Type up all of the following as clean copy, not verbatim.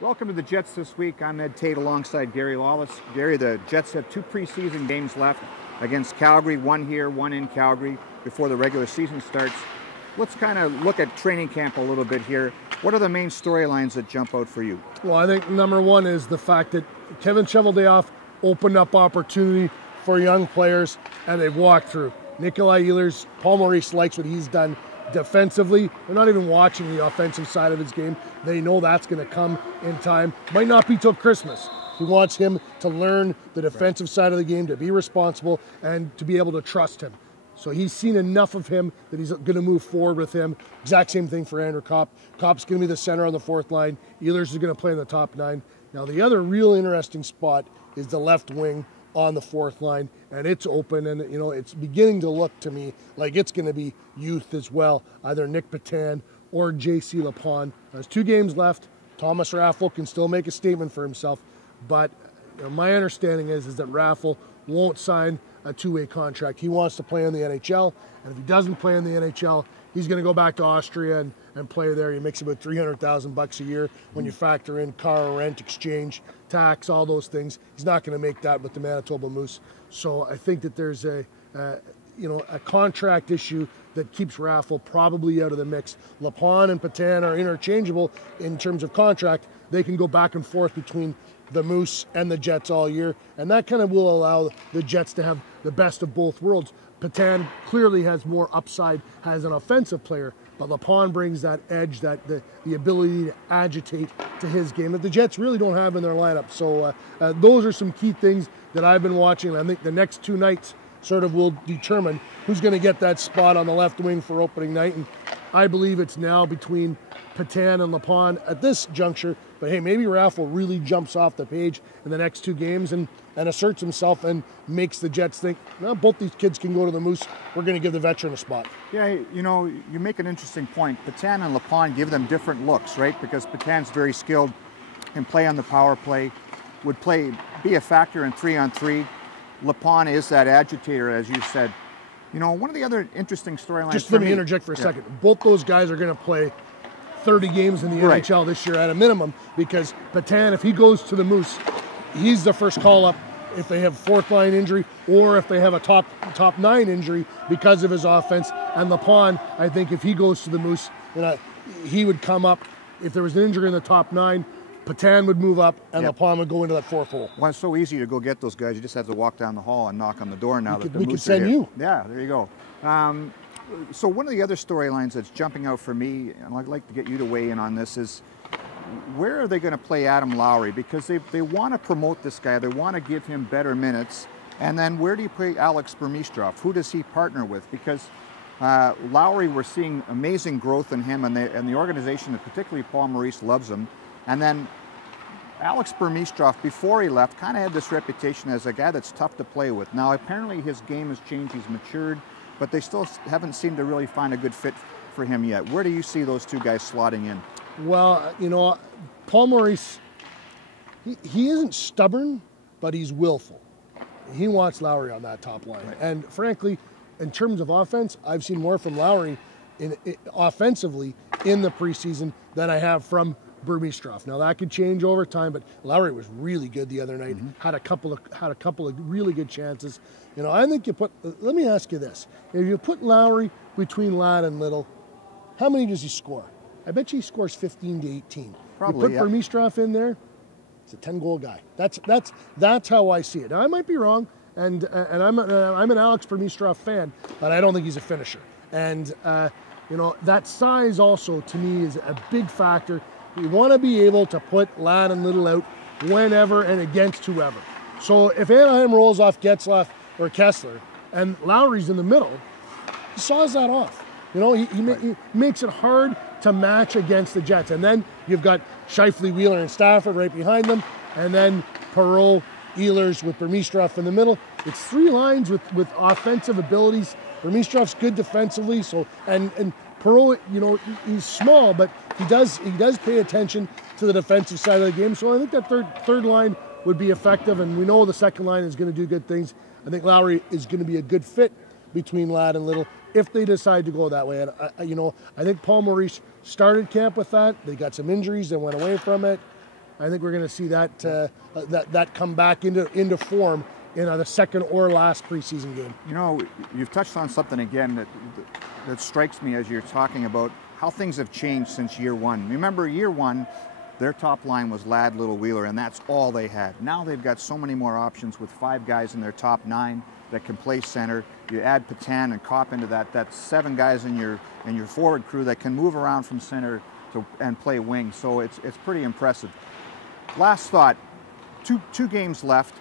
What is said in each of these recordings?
Welcome to the Jets this week. I'm Ed Tait alongside Gary Lawless. Gary, the Jets have 2 preseason games left against Calgary, one here, one in Calgary before the regular season starts. Let's kind of look at training camp a little bit here. What are the main storylines that jump out for you? Well, I think number one is the fact that Kevin Cheveldayoff opened up opportunity for young players, and they've walked through. Nikolai Ehlers, Paul Maurice likes what he's done defensively. They're not even watching the offensive side of his game. They know that's going to come in time. Might not be till Christmas. He wants him to learn the defensive side of the game, to be responsible, and to be able to trust him. So he's seen enough of him that he's going to move forward with him. Exact same thing for Andrew Kopp. Kopp's going to be the center on the fourth line. Ehlers is going to play in the top 9. Now the other real interesting spot is the left wing on the fourth line, and it's open, and it's beginning to look to me like it's going to be youth as well, either Nick Petan or J.C. Lapon. There's 2 games left. Thomas Raffl can still make a statement for himself, but my understanding is that Raffl won't sign a 2-way contract. He wants to play in the NHL, and if he doesn't play in the NHL, he's going to go back to Austria and play there. He makes about $300,000 a year when you factor in car rent, exchange, tax, all those things. He's not going to make that with the Manitoba Moose. So I think that there's a contract issue that keeps Raffl probably out of the mix. Lapon and Petan are interchangeable in terms of contract. They can go back and forth between the Moose and the Jets all year, and that kind of will allow the Jets to have the best of both worlds. Petan clearly has more upside as an offensive player, but Lapon brings that edge, that the ability to agitate to his game that the Jets really don't have in their lineup. So those are some key things that I've been watching. I think the next 2 nights sort of will determine who's going to get that spot on the left wing for opening night, and I believe it's now between Petan and Lapon at this juncture. But hey, maybe Raffl really jumps off the page in the next 2 games and asserts himself and makes the Jets think, well, both these kids can go to the Moose. We're going to give the veteran a spot. Yeah, you make an interesting point. Petan and Lapon give them different looks, right? Because Petan's very skilled, can play on the power play, would be a factor in 3-on-3. Lapon is that agitator, as you said. One of the other interesting storylines. Just let me interject for a second. Both those guys are going to play 30 games in the NHL this year at a minimum, because Petan, if he goes to the Moose, he's the first call-up if they have 4th line injury or if they have a top 9 injury because of his offense. And Lapon, I think if he goes to the Moose, he would come up. If there was an injury in the top 9, Petan would move up, and Lapon would go into that 4th hole. Well, it's so easy to go get those guys. You just have to walk down the hall and knock on the door now that the Moose are here. We could send you. Yeah, there you go. So one of the other storylines that's jumping out for me, and I'd like to get you to weigh in on this, is where are they going to play Adam Lowry? Because they want to promote this guy. They want to give him better minutes. And then where do you play Alex Burmistrov? Who does he partner with? Because Lowry, we're seeing amazing growth in him, and the organization, and particularly Paul Maurice, loves him. And then Alex Burmistrov, before he left, kind of had this reputation as a guy that's tough to play with. Now, apparently his game has changed. He's matured, but they still haven't seemed to really find a good fit for him yet. Where do you see those 2 guys slotting in? Well, Paul Maurice, he isn't stubborn, but he's willful. He wants Lowry on that top line. Right. And frankly, in terms of offense, I've seen more from Lowry offensively in the preseason than I have from Burmistrov. Now that could change over time, but Lowry was really good the other night. Had a couple of really good chances. I think let me ask you this. If you put Lowry between Ladd and Little, how many does he score? I bet you he scores 15 to 18. Probably, you put Burmistrov in there, it's a 10-goal guy. That's how I see it. Now I might be wrong, and I'm an Alex Burmistrov fan, but I don't think he's a finisher. And that size also to me is a big factor. You want to be able to put Ladd and Little out whenever and against whoever. So if Anaheim rolls off Getzlaf or Kessler and Lowry's in the middle, he saws that off. He makes it hard to match against the Jets. And then you've got Scheifele, Wheeler, and Stafford right behind them, and then Perreault, Ehlers with Burmistrov in the middle. It's 3 lines with offensive abilities. Burmistrov's good defensively, and Perreault, he's small, but he does pay attention to the defensive side of the game. So I think that third line would be effective, and we know the second line is going to do good things. I think Lowry is going to be a good fit between Ladd and Little if they decide to go that way. And I think Paul Maurice started camp with that. They got some injuries, they went away from it. I think we're going to see that that come back into form in the second or last preseason game. You know, you've touched on something again that strikes me as you're talking about how things have changed since year one. Remember, year one, their top line was Ladd, Little, Wheeler, and that's all they had. Now they've got so many more options with 5 guys in their top 9 that can play center. You add Patan and Kopp into that. That's 7 guys in your forward crew that can move around from center and play wing. So it's pretty impressive. Last thought, two games left.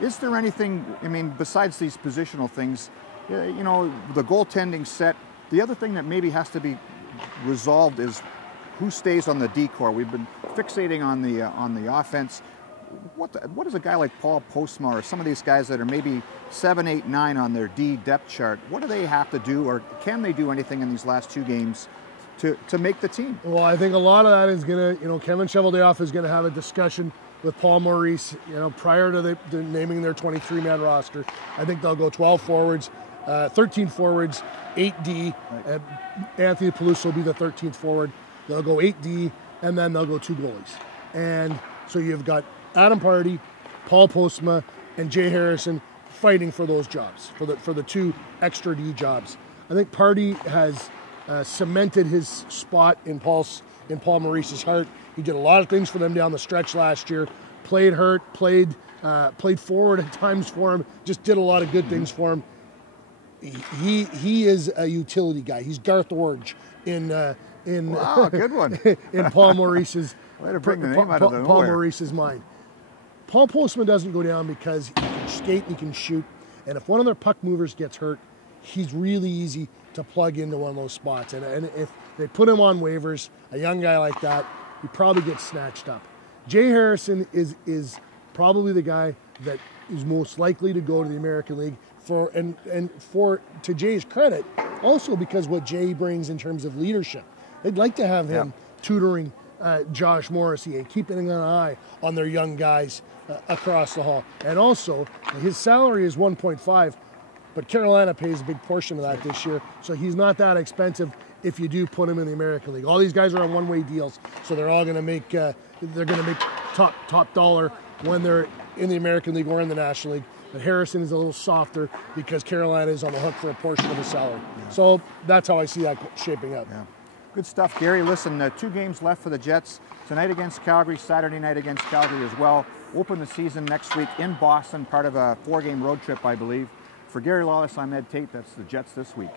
Is there anything, I mean, besides these positional things, you know, the goaltending set, the other thing that maybe has to be resolved is who stays on the D-core. We've been fixating on the offense. What does a guy like Paul Postma or some of these guys that are maybe 7, 8, 9 on their D depth chart, what do they have to do, or can they do anything in these last 2 games to make the team? Well, I think a lot of that is going to, you know, Kevin Cheveldayoff is going to have a discussion with Paul Maurice, you know, prior to the naming their 23-man roster. I think they'll go 12 forwards, 13 forwards, 8D. Right. Anthony Peluso will be the 13th forward. They'll go 8D, and then they'll go 2 goalies. And so you've got Adam Pardy, Paul Postma, and Jay Harrison fighting for those jobs, for the 2 extra D jobs. I think Pardy has cemented his spot in Paul Maurice's heart. He did a lot of things for them down the stretch last year. Played hurt, played forward at times for him. Just did a lot of good things for him. He is a utility guy. He's Garth Orange in wow, good one. in Paul Maurice's way to bring the name out of nowhere. Paul Maurice's mind. Paul Postman doesn't go down because he can skate, he can shoot, and if one of their puck movers gets hurt, he's really easy to plug into one of those spots. And if they put him on waivers, a young guy like that, he probably gets snatched up. Jay Harrison is probably the guy that is most likely to go to the American League to Jay's credit, also because what Jay brings in terms of leadership. They'd like to have him tutoring Josh Morrissey and keeping an eye on their young guys across the hall. And also, his salary is 1.5, but Carolina pays a big portion of that this year, so he's not that expensive if you do put him in the American League. All these guys are on one-way deals, so they're all going to make top dollar when they're in the American League or in the National League. But Harrison is a little softer because Carolina is on the hook for a portion of his salary. Yeah. So that's how I see that shaping up. Yeah. Good stuff, Gary. Listen, 2 games left for the Jets. Tonight against Calgary, Saturday night against Calgary as well. Open the season next week in Boston, part of a 4-game road trip, I believe. For Gary Lawless, I'm Ed Tait. That's the Jets this week.